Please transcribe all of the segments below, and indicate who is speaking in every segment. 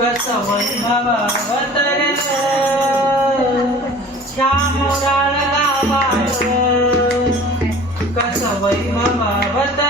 Speaker 1: कस वैभवावतरल ह्या मोराळ गावात कस वैभवावतरल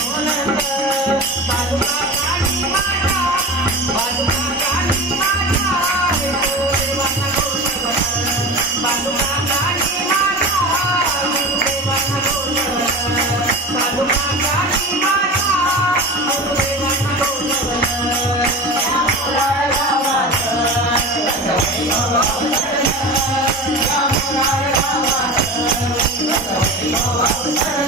Speaker 2: Thank
Speaker 1: you. Oh,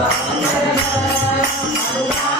Speaker 1: Thank you.